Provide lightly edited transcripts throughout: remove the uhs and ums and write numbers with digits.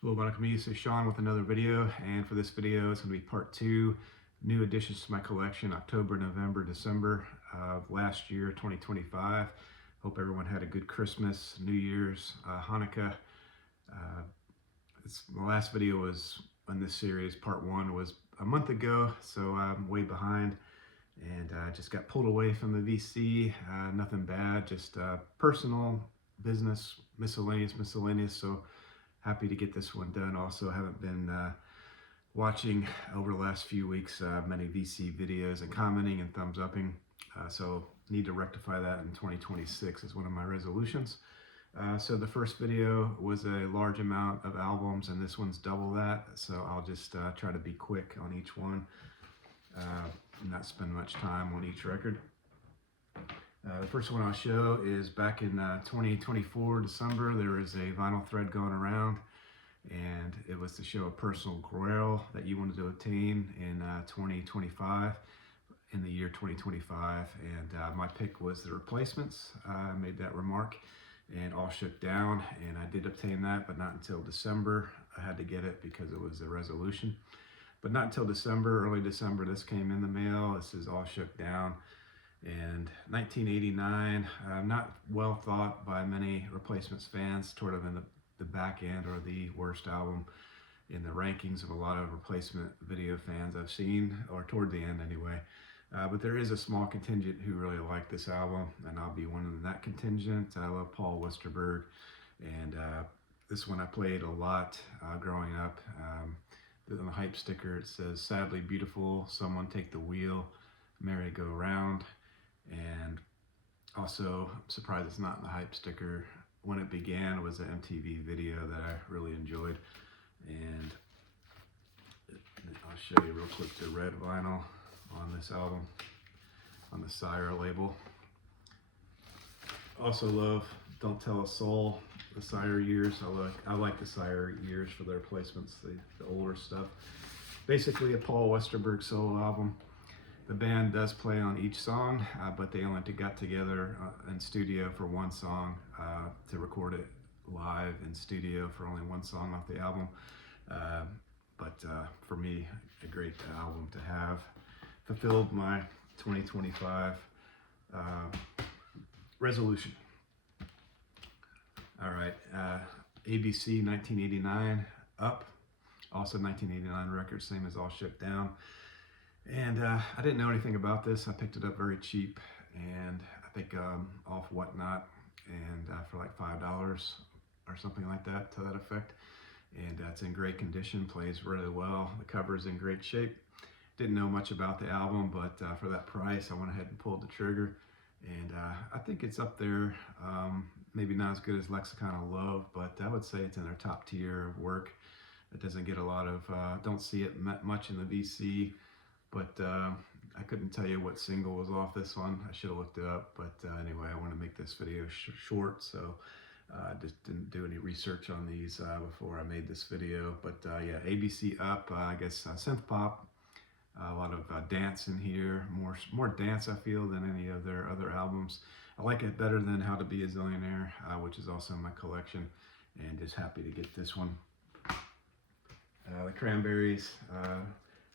Hello, Monica. This is Sean with another video, and for this video, it's going to be part two, new additions to my collection, October, November, December of last year, 2025. Hope everyone had a good Christmas, New Year's, Hanukkah. Uh, my last video was in this series, part one was a month ago, so I'm way behind, and I just got pulled away from the VC. Nothing bad, just personal, business, miscellaneous. So happy to get this one done. Also, haven't been watching over the last few weeks many VC videos and commenting and thumbs upping. So need to rectify that in 2026 is one of my resolutions. So the first video was a large amount of albums, and this one's double that. So I'll just try to be quick on each one, not spend much time on each record. The first one I'll show is back in 2024, December. There was a vinyl thread going around, and it was to show a personal grail that you wanted to attain in 2025, in the year 2025. And my pick was The Replacements. I made that remark, and All Shook Down, and I did obtain that, but not until December. I had to get it because it was a resolution. But not until December, early December, this came in the mail. This is All Shook Down. And 1989, not well thought by many Replacements fans, sort of in the back end, or the worst album in the rankings of a lot of replacement video fans I've seen, or toward the end anyway. But there is a small contingent who really like this album, and I'll be one of that contingent. I love Paul Westerberg, and this one I played a lot growing up. On the hype sticker it says, "Sadly beautiful, someone take the wheel, merry-go-round." And also, I'm surprised it's not in the hype sticker. When It Began was an MTV video that I really enjoyed. And I'll show you real quick the red vinyl on this album, on the Sire label. Also love Don't Tell a Soul, the Sire years. I like the Sire years for the Replacements, the older stuff. Basically a Paul Westerberg solo album. The band does play on each song, but they only got together in studio for one song to record it live in studio for only one song off the album. But for me, a great album to have. Fulfilled my 2025 resolution. All right, ABC 1989, Up, also 1989 record, same as All Shook Down. And I didn't know anything about this. I picked it up very cheap, and I think off Whatnot, and for like $5 or something like that, to that effect. And it's in great condition, plays really well. The cover is in great shape. Didn't know much about the album, but for that price, I went ahead and pulled the trigger. And I think it's up there, maybe not as good as Lexicon of Love, but I would say it's in their top tier of work. It doesn't get a lot of, don't see it much in the VC. But I couldn't tell you what single was off this one. I should have looked it up, but anyway, I want to make this video short, so I just didn't do any research on these before I made this video. But yeah, ABC Up, I guess synth pop, a lot of dance in here, more dance I feel than any of their other albums. I like it better than How to Be a Zillionaire, which is also in my collection, and just happy to get this one. The Cranberries,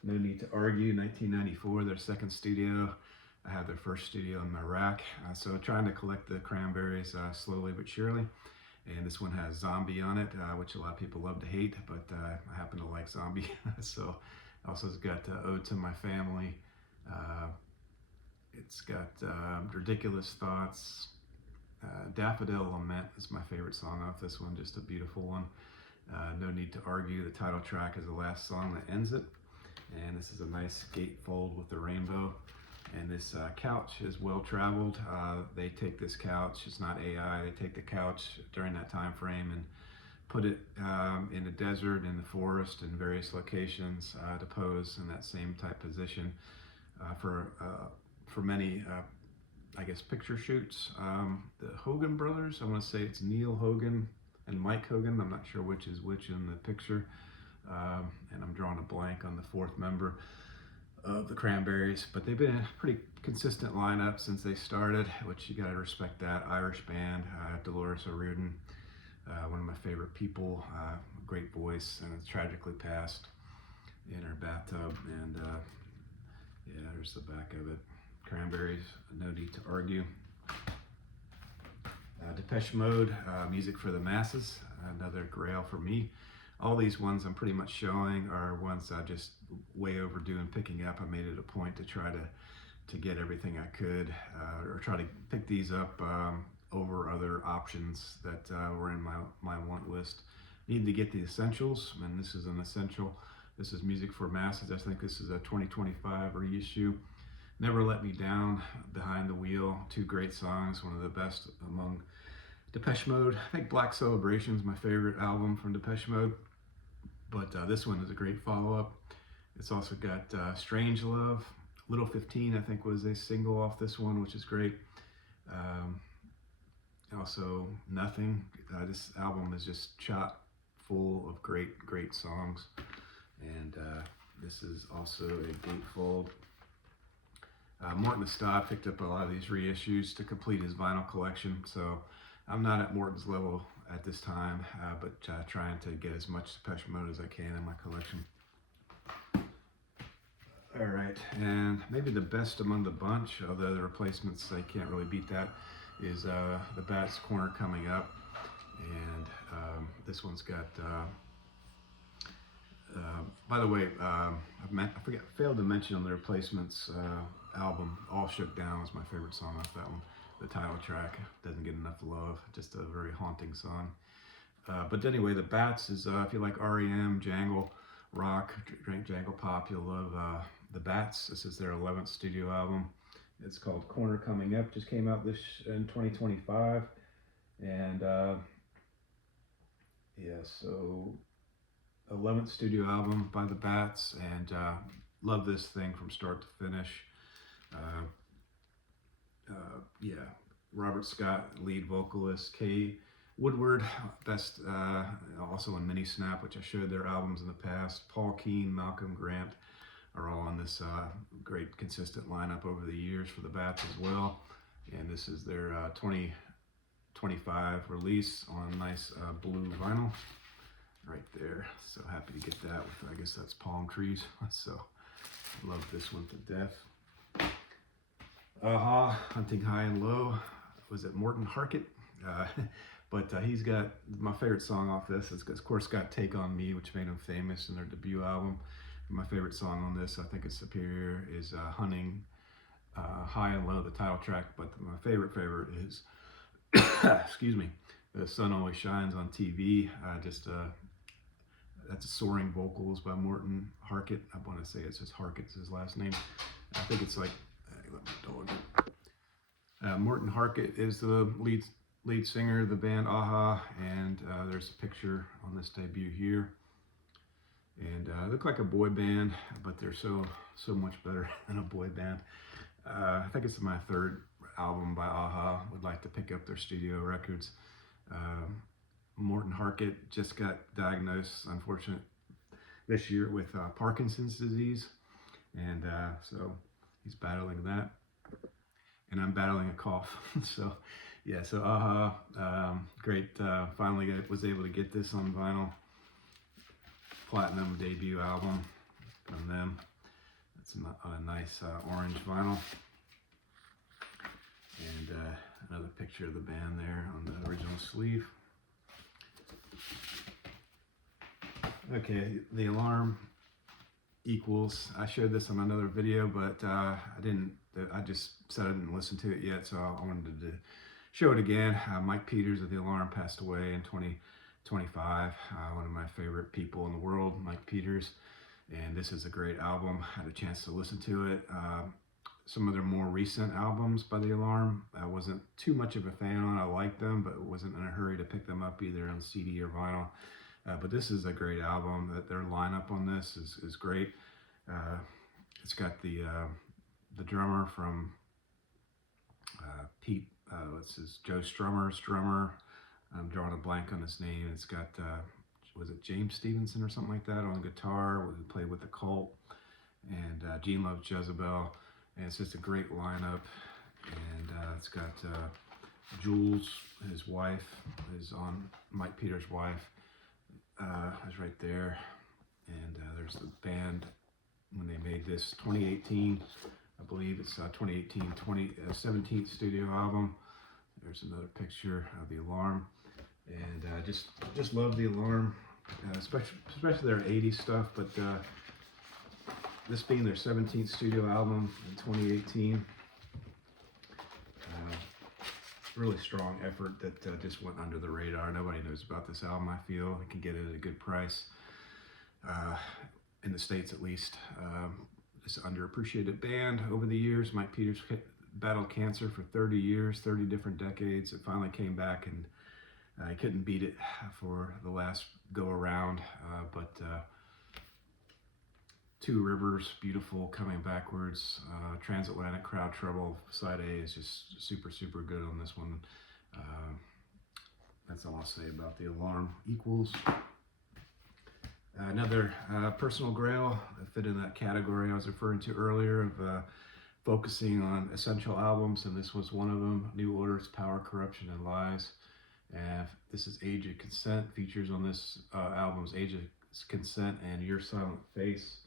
No Need to Argue, 1994, their second studio. I had their first studio in my rack. So trying to collect the Cranberries slowly but surely. And this one has Zombie on it, which a lot of people love to hate, but I happen to like Zombie. So also it's got Ode to My Family. It's got Ridiculous Thoughts. Daffodil Lament is my favorite song off this one, just a beautiful one. No Need to Argue, the title track, is the last song that ends it. And this is a nice gatefold with the rainbow. And this couch is well traveled. They take this couch, it's not AI, they take the couch during that time frame and put it in the desert, in the forest, in various locations to pose in that same type position for many, I guess, picture shoots. The Hogan brothers, I want to say it's Neil Hogan and Mike Hogan, I'm not sure which is which in the picture. And I'm drawing a blank on the fourth member of the Cranberries, but they've been a pretty consistent lineup since they started, which you gotta respect that. Irish band, Dolores O'Riordan, one of my favorite people, great voice, and tragically passed in her bathtub. And yeah, there's the back of it. Cranberries, no need to argue. Depeche Mode, Music for the Masses, another grail for me. All these ones I'm pretty much showing are ones I just way overdue in picking up. I made it a point to try to get everything I could, or try to pick these up over other options that were in my want list. Need to get the essentials, and this is an essential. This is Music for Masses. I think this is a 2025 reissue. Never Let Me Down, Behind the Wheel, two great songs, one of the best among Depeche Mode. I think Black Celebration is my favorite album from Depeche Mode, but this one is a great follow-up. It's also got Strange Love, Little 15, I think, was a single off this one, which is great. Also, Nothing. This album is just chock full of great songs, and this is also a gatefold. Morton Estad picked up a lot of these reissues to complete his vinyl collection, so I'm not at Morton's level at this time, but trying to get as much Depeche Mode as I can in my collection. All right, and maybe the best among the bunch, although the replacements, I can't really beat that, is the Bats Corner Coming Up, and this one's got, by the way, I failed to mention on the replacements album, All Shook Down was my favorite song off that one. The title track doesn't get enough love, just a very haunting song. But anyway, the Bats is, if you like REM, Jangle, rock, drink Jangle Pop, you'll love the Bats. This is their 11th studio album. It's called Corner Coming Up, just came out in 2025. And yeah, so 11th studio album by the Bats, and love this thing from start to finish. Yeah, Robert Scott, lead vocalist. Kay Woodward, best, also in Mini Snap, which I showed their albums in the past. Paul Keane, Malcolm Grant are all on this great consistent lineup over the years for the Bats as well. And this is their 2025 release on nice blue vinyl right there. So happy to get that with, I guess that's palm trees. So love this one to death. Hunting High and Low. Was it Morton Harkett? But he's got my favorite song off this. It's of course got Take On Me, which made him famous in their debut album. My favorite song on this, I think it's Superior, is Hunting High and Low, the title track. But my favorite is, excuse me, The Sun Always Shines on TV. That's Soaring Vocals by Morton Harkett. I want to say it's just Harkett's his last name. I think it's like, let my dog. Morton Harkett is the lead singer of the band a-ha, and there's a picture on this debut here. And they look like a boy band, but they're so much better than a boy band. I think it's my third album by a-ha. Would like to pick up their studio records. Morton Harkett just got diagnosed, unfortunately, this year with Parkinson's disease, and so he's battling that, and I'm battling a cough. So yeah, so a-ha, great. Finally was able to get this on vinyl. Platinum debut album from them. That's a nice orange vinyl, and another picture of the band there on the original sleeve. Okay, The Alarm Equals. I showed this on another video, but I just said I didn't listen to it yet, so I wanted to show it again. Mike Peters of The Alarm passed away in 2025. One of my favorite people in the world, Mike Peters, and this is a great album. I had a chance to listen to it. Some of their more recent albums by The Alarm, I wasn't too much of a fan on. I liked them, but wasn't in a hurry to pick them up either on CD or vinyl. But this is a great album. That their lineup on this is great. It's got the drummer from Pete. What's his? Joe Strummer's drummer. I'm drawing a blank on his name. It's got was it James Stevenson or something like that on guitar? Who played with the Cult, and Gene Loves Jezebel. And it's just a great lineup. And it's got Jules, his wife, is on Mike Peters' wife. is right there. And there's the band when they made this 2018, I believe it's 2018 17th studio album. There's another picture of the Alarm, and just love the Alarm, especially their 80s stuff, but this being their 17th studio album in 2018, really strong effort that just went under the radar. Nobody knows about this album, I feel. You can get it at a good price, in the States at least. This underappreciated band over the years. Mike Peters battled cancer for 30 years, 30 different decades. It finally came back, and I couldn't beat it for the last go around. But Two Rivers, beautiful, coming backwards. Transatlantic Crowd Trouble, side A is just super, super good on this one. That's all I'll say about the Alarm. Equals. Another personal grail that fit in that category I was referring to earlier of focusing on essential albums, and this was one of them. New Order's Power, Corruption, and Lies. And this is Age of Consent. Features on this album's Age of Consent and Your Silent Face.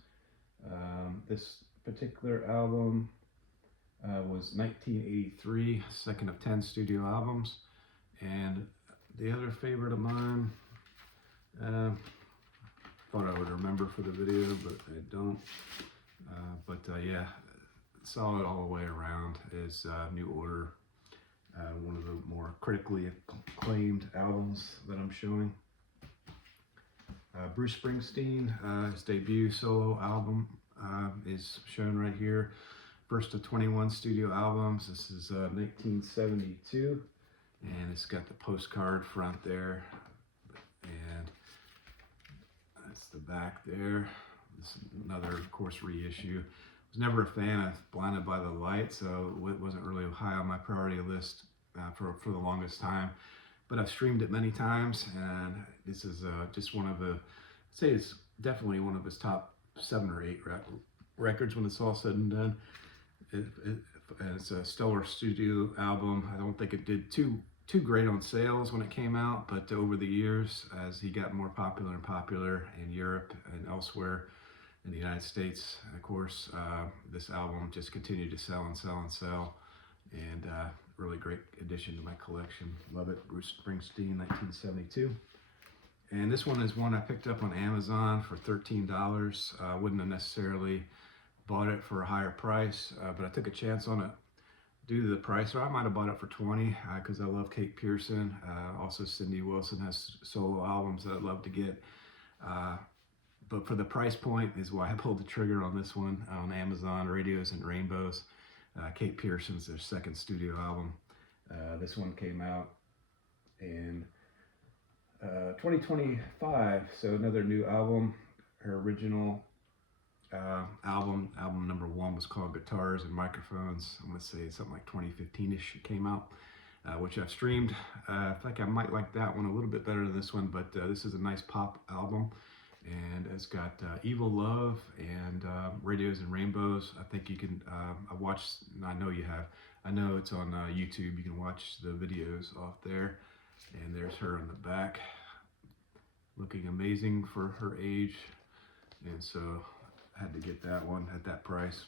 This particular album was 1983, second of 10 studio albums. And the other favorite of mine, thought I would remember for the video, but I don't. Yeah, solid all the way around is New Order, one of the more critically acclaimed albums that I'm showing. Bruce Springsteen, his debut solo album is shown right here. First of 21 studio albums. This is 1972, and it's got the postcard front there, and that's the back there. This is another, of course, reissue. I was never a fan of Blinded by the Light, so it wasn't really high on my priority list for the longest time. But I've streamed it many times, and this is just one of the, I'd say it's definitely one of his top 7 or 8 records when it's all said and done. It's a stellar studio album. I don't think it did too great on sales when it came out, but over the years, as he got more popular and popular in Europe and elsewhere in the United States, of course, this album just continued to sell and sell and sell, and really great addition to my collection. Love it. Bruce Springsteen, 1972. And this one is one I picked up on Amazon for $13. Wouldn't have necessarily bought it for a higher price, but I took a chance on it due to the price, or I might have bought it for $20 because I love Kate Pearson. Also, Cindy Wilson has solo albums that I'd love to get. But for the price point is why I pulled the trigger on this one on Amazon. Radios and Rainbows. Kate Pearson's their second studio album. This one came out in 2025, so another new album. Her original album number 1 was called Guitars and Microphones. I'm going to say something like 2015-ish it came out, which I've streamed. I think I might like that one a little bit better than this one, but this is a nice pop album, and it's got Evil Love and Radios and Rainbows. I think you can, I know you have, I know it's on YouTube. You can watch the videos off there, and there's her in the back, looking amazing for her age, and so I had to get that one at that price.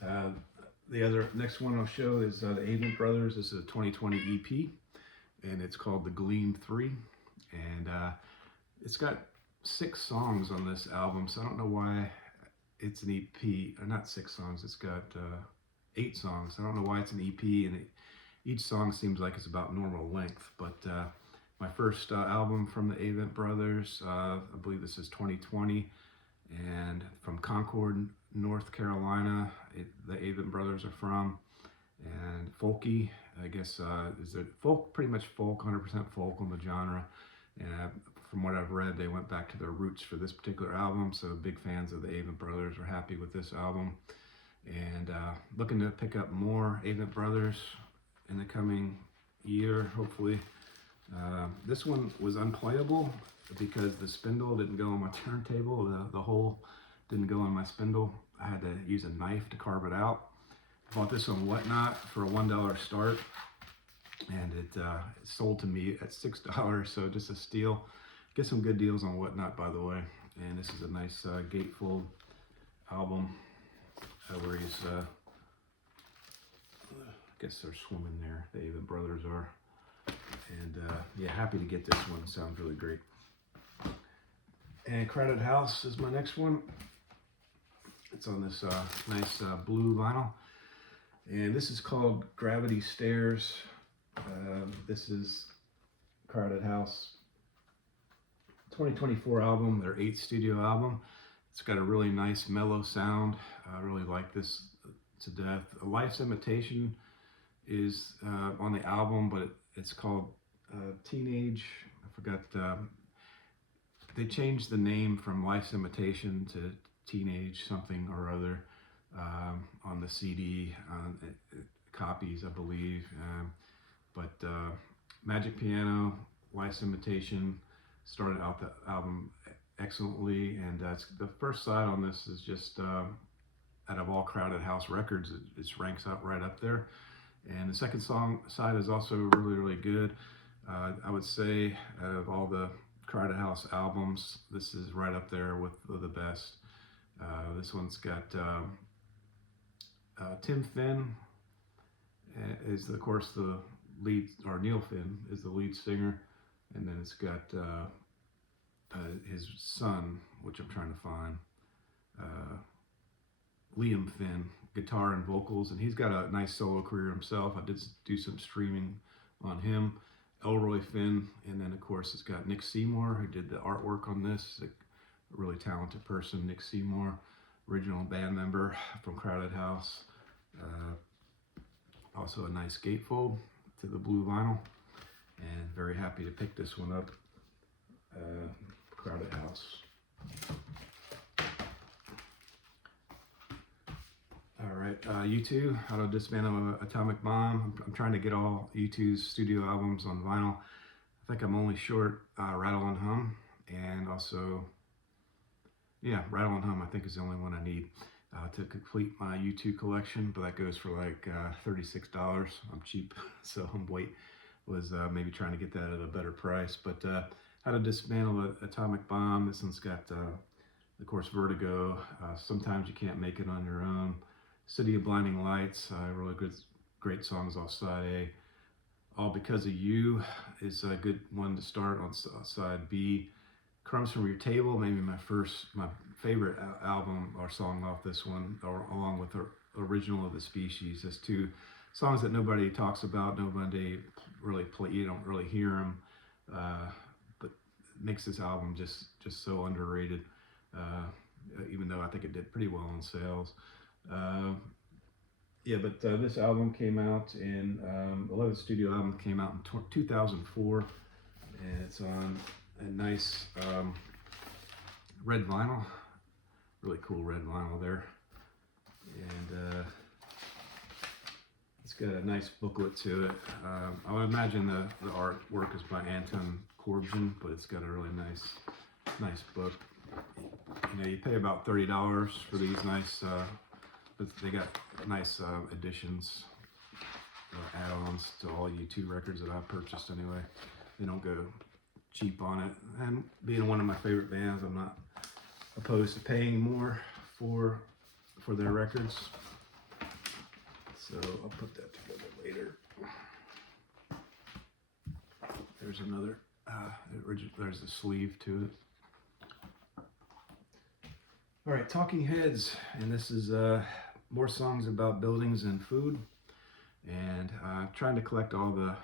The next one I'll show is the Avent Brothers. This is a 2020 EP, and it's called The Gleam 3, and it's got 6 songs on this album, so I don't know why it's an EP, or not 6 songs, it's got 8 songs. I don't know why it's an EP, and each song seems like it's about normal length, but my first album from the Avent Brothers, I believe this is 2020, and from Concord, North Carolina, the Avent Brothers are from, and folky, I guess, is it folk, pretty much folk, 100% folk on the genre, and from what I've read, they went back to their roots for this particular album, so big fans of the Avent Brothers are happy with this album, and looking to pick up more Avent Brothers in the coming year, hopefully. This one was unplayable because the spindle didn't go on my turntable, the hole didn't go on my spindle. I had to use a knife to carve it out. Bought this on Whatnot for a $1 start, and it sold to me at $6, so just a steal. Get some good deals on Whatnot, by the way. And this is a nice gatefold album where he's, I guess they're swimming there. The Avett Brothers are. And yeah, happy to get this one. Sounds really great. And Crowded House is my next one. It's on this nice blue vinyl. And this is called Gravity Stairs. This is Crowded House 2024 album, their 8th studio album. It's got a really nice mellow sound. I really like this to death. Life's Imitation is on the album, but it's called Teenage, I forgot, they changed the name from Life's Imitation to Teenage something or other on the CD copies, I believe. But Magic Piano, Life's Imitation started out the album excellently, and the first side on this is just out of all Crowded House records, it ranks up right up there. And the second side is also really good. I would say out of all the Crowded House albums, this is right up there with the best. This one's got Tim Finn is of course the lead, or Neil Finn is the lead singer, and then it's got his son, which I'm trying to find, Liam Finn, guitar and vocals, and he's got a nice solo career himself. I did do some streaming on him. Elroy Finn, and then of course it's got Nick Seymour, who did the artwork on this. A really talented person, Nick Seymour, original band member from Crowded House. Also a nice gatefold to the blue vinyl, and very happy to pick this one up. Crowded House. All right, U2, How to Dismantle Atomic Bomb. I'm trying to get all U2's studio albums on vinyl. I think I'm only short Rattle and Hum, and also, yeah, Rattle and Hum I think is the only one I need to complete my U2 collection, but that goes for like $36. I'm cheap, so I'm was maybe trying to get that at a better price. But How to Dismantle Atomic Bomb, this one's got, of course, Vertigo, Sometimes You Can't Make It on Your Own, City of Blinding Lights, really great songs off side A. All Because of You is a good one to start on side B. Crumbs from Your Table, maybe my favorite album or song off this one, or along with the original of The Species. There's two songs that nobody talks about, nobody really play, you don't really hear them, but makes this album just so underrated, even though I think it did pretty well on sales. Yeah, but this album came out in, 11th studio album came out in 2004, and it's on a nice red vinyl, really cool red vinyl there, and it's got a nice booklet to it. I would imagine the artwork is by Anton Corbijn, but it's got a really nice book. You know, you pay about $30 for these nice, but they got nice additions, add-ons to all U2 records that I've purchased anyway. They don't go cheap on it, and being one of my favorite bands, I'm not opposed to paying more for their records. So I'll put that together later. There's another, there's the sleeve to it. All right, Talking Heads, and this is more songs about buildings and food, and trying to collect all the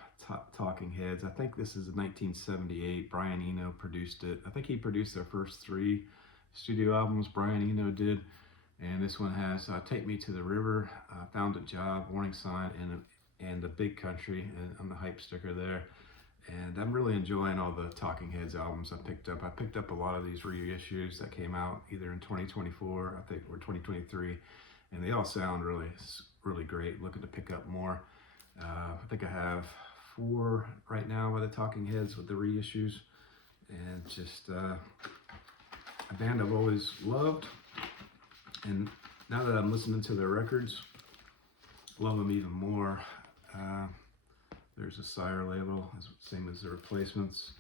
Talking Heads. I think this is 1978. Brian Eno produced it. I think he produced their first 3 studio albums, Brian Eno did, and this one has Take Me to the River, Found a Job, Warning Sign, and The Big Country, and on the hype sticker there. And I'm really enjoying all the Talking Heads albums I picked up. I picked up a lot of these reissues that came out either in 2024, I think, or 2023, and they all sound really great. Looking to pick up more. I think I have 4 right now by the Talking Heads with the reissues, and just a band I've always loved. And now that I'm listening to their records, love them even more. There's a Sire label, same as the Replacements.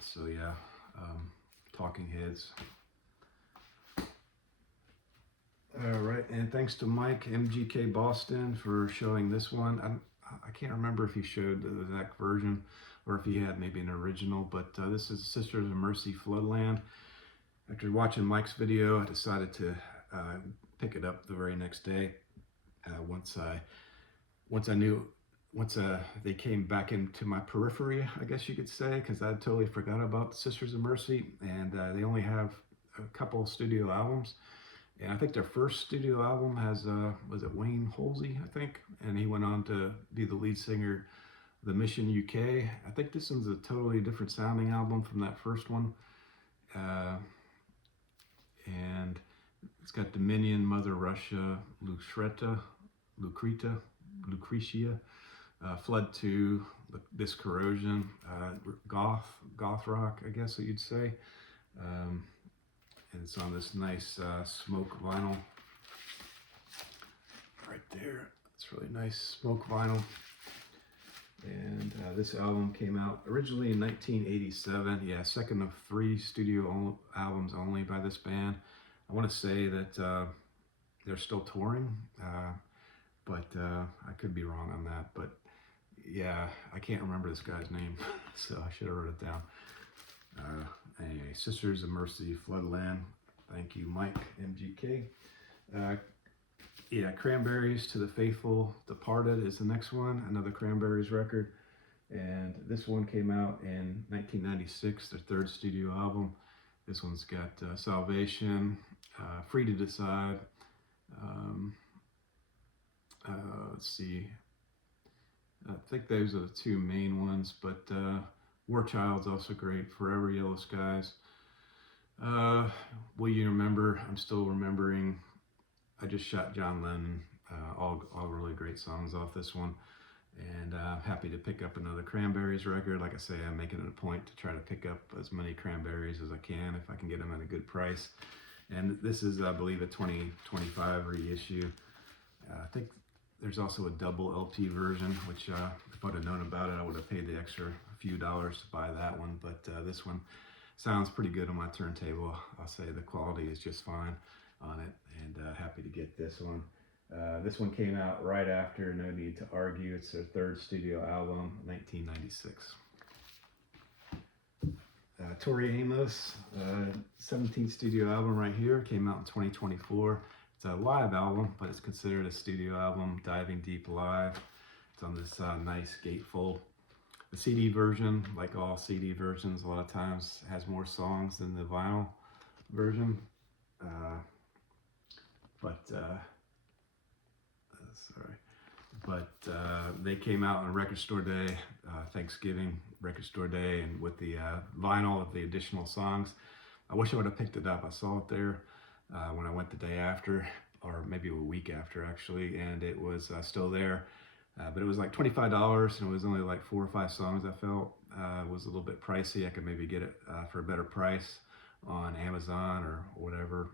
So yeah, Talking Heads. All right, and thanks to Mike MGK Boston for showing this one. I can't remember if he showed the exact version or if he had maybe an original, but this is Sisters of Mercy Floodland. After watching Mike's video, I decided to pick it up the very next day. Once they came back into my periphery, I guess you could say, because I totally forgot about Sisters of Mercy, and they only have a couple studio albums. And I think their first studio album has, was it Wayne Halsey, I think? And he went on to be the lead singer of The Mission UK. I think this one's a totally different sounding album from that first one. And it's got Dominion, Mother Russia, Lucretia, Flood 2, This Corrosion, goth rock, I guess what you'd say. And it's on this nice smoke vinyl right there. It's really nice smoke vinyl. And this album came out originally in 1987. Yeah, second of 3 studio albums only by this band. I want to say that they're still touring, but I could be wrong on that. But yeah, I can't remember this guy's name, so I should have wrote it down. Anyway, Sisters of Mercy, Floodland. Thank you, Mike MGK. Yeah, Cranberries, To the Faithful Departed is the next one, another Cranberries record. And this one came out in 1996, their 3rd studio album. This one's got Salvation, Free to Decide. Let's see. I think those are the 2 main ones, but War Child's also great. Forever Yellow Skies. Will You Remember? I'm Still Remembering. I Just Shot John Lennon. All really great songs off this one. And happy to pick up another Cranberries record. Like I say, I'm making it a point to try to pick up as many Cranberries as I can if I can get them at a good price. And this is, I believe, a 2025 reissue. I think there's also a double LP version, which if I'd have known about it, I would have paid the extra few dollars to buy that one. But this one sounds pretty good on my turntable. I'll say the quality is just fine on it, and happy to get this one. This one came out right after No Need to Argue. It's their 3rd studio album, 1996. Tori Amos, 17th studio album right here, came out in 2024. It's a live album, but it's considered a studio album, Diving Deep Live. It's on this nice gatefold. The CD version, like all CD versions, a lot of times has more songs than the vinyl version. They came out on Record Store Day, Thanksgiving Record Store Day, and with the vinyl of the additional songs. I wish I would have picked it up. I saw it there when I went the day after, or maybe a week after actually, and it was still there. But it was like $25, and it was only like 4 or 5 songs. I felt it was a little bit pricey. I could maybe get it for a better price on Amazon or whatever.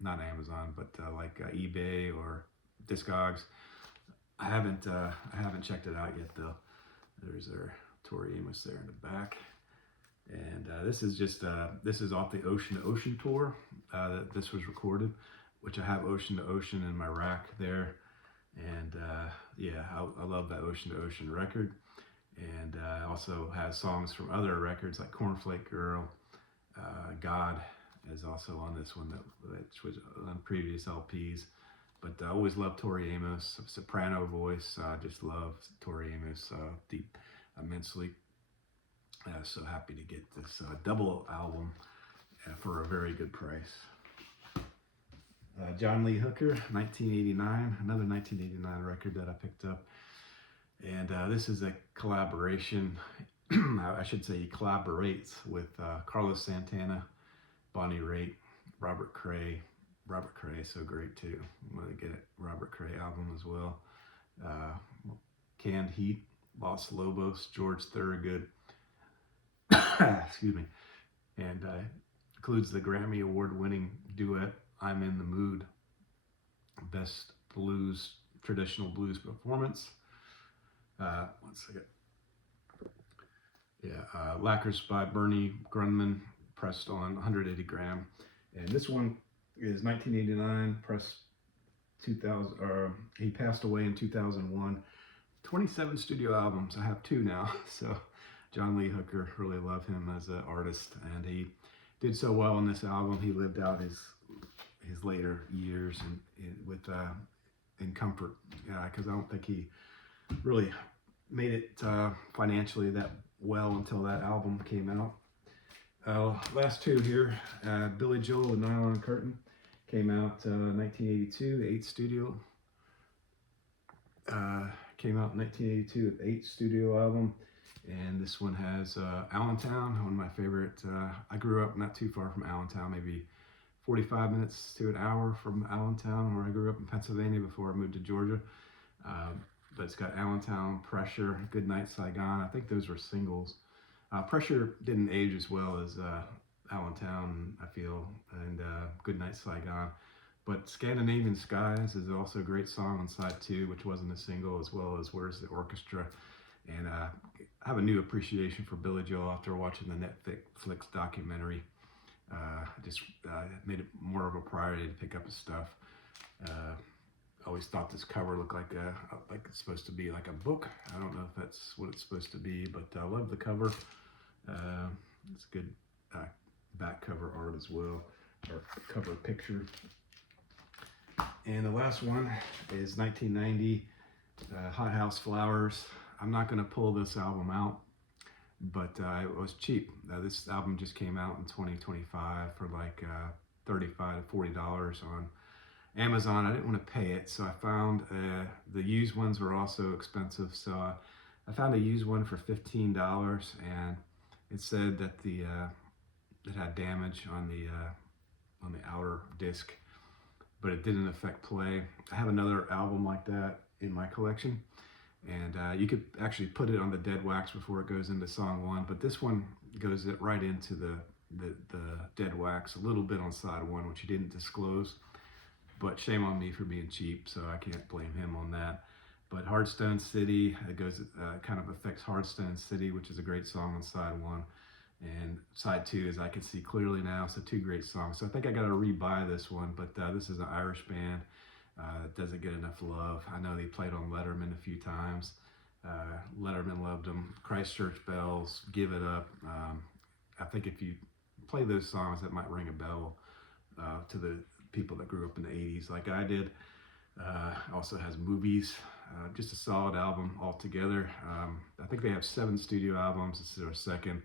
Not Amazon, but like eBay or Discogs. I haven't checked it out yet though. There's their Tori Amos there in the back. And this is just this is off the Ocean to Ocean tour that this was recorded, which I have Ocean to Ocean in my rack there. And yeah, I love that Ocean to Ocean record. And also has songs from other records like Cornflake Girl. God is also on this one, which was on previous LPs. But I always loved Tori Amos, soprano voice. I just love Tori Amos deep immensely. So happy to get this double album for a very good price. John Lee Hooker, 1989, another 1989 record that I picked up. And this is a collaboration, I should say he collaborates with Carlos Santana, Bonnie Raitt, Robert Cray. Robert Cray is so great too. I'm going to get a Robert Cray album as well. Canned Heat, Los Lobos, George Thorogood. Excuse me. And includes the Grammy Award winning duet, I'm in the Mood. Best blues, traditional blues performance. One second. Yeah, Lacquers by Bernie Grundman, pressed on 180 gram. And this one is 1989, pressed 2000. He passed away in 2001. 27 studio albums. I have 2 now. So John Lee Hooker, really love him as an artist, and he did so well on this album. He lived out his later years with in comfort, because I don't think he really made it financially that well until that album came out. Last 2 here, Billy Joel, The Nylon Curtain, came out 1982, the 8th studio. Came out in 1982, the 8th studio album, and this one has Allentown, one of my favorite. I grew up not too far from Allentown, maybe 45 minutes to an hour from Allentown, where I grew up in Pennsylvania before I moved to Georgia. But it's got Allentown, Pressure, Good Night Saigon. I think those were singles. Pressure didn't age as well as Allentown, I feel, and Good Night Saigon. But Scandinavian Skies is also a great song on side 2, which wasn't a single, as well as Where's the Orchestra. And I have a new appreciation for Billy Joel after watching the Netflix documentary. Just made it more of a priority to pick up his stuff. Always thought this cover looked like it's supposed to be like a book. I don't know if that's what it's supposed to be, but I love the cover. It's good back cover art as well, or cover picture. And the last one is 1990, Hot House Flowers. I'm not going to pull this album out, but it was cheap. This album just came out in 2025 for like $35 to $40 on Amazon. I didn't want to pay it, so I found the used ones were also expensive. So I found a used one for $15, and it said that it had damage on the outer disc, but it didn't affect play. I have another album like that in my collection, and you could actually put it on the dead wax before it goes into song 1, but this one goes right into the dead wax, a little bit on side 1, which he didn't disclose, but shame on me for being cheap, so I can't blame him on that. But Hardstone City, it goes kind of affects Hardstone City, which is a great song on side 1. And side 2, as I can see clearly now, so 2 great songs. So I think I got to rebuy this one, but this is an Irish band that doesn't get enough love. I know they played on Letterman a few times. Letterman loved them. Christchurch Bells, Give It Up. I think if you play those songs, that might ring a bell to the people that grew up in the 80s like I did. Also has Movies. Just a solid album altogether. I think they have 7 studio albums. This is their second.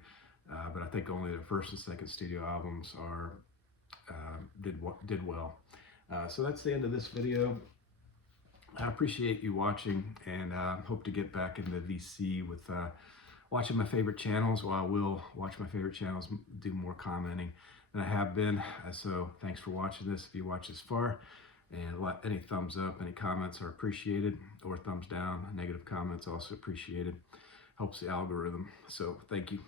But I think only the first and second studio albums did well. So that's the end of this video. I appreciate you watching, and hope to get back into VC with watching my favorite channels. Well, I will watch my favorite channels, do more commenting than I have been. So thanks for watching this if you watch this far. And any thumbs up, any comments are appreciated, or thumbs down. Negative comments also appreciated. Helps the algorithm. So thank you.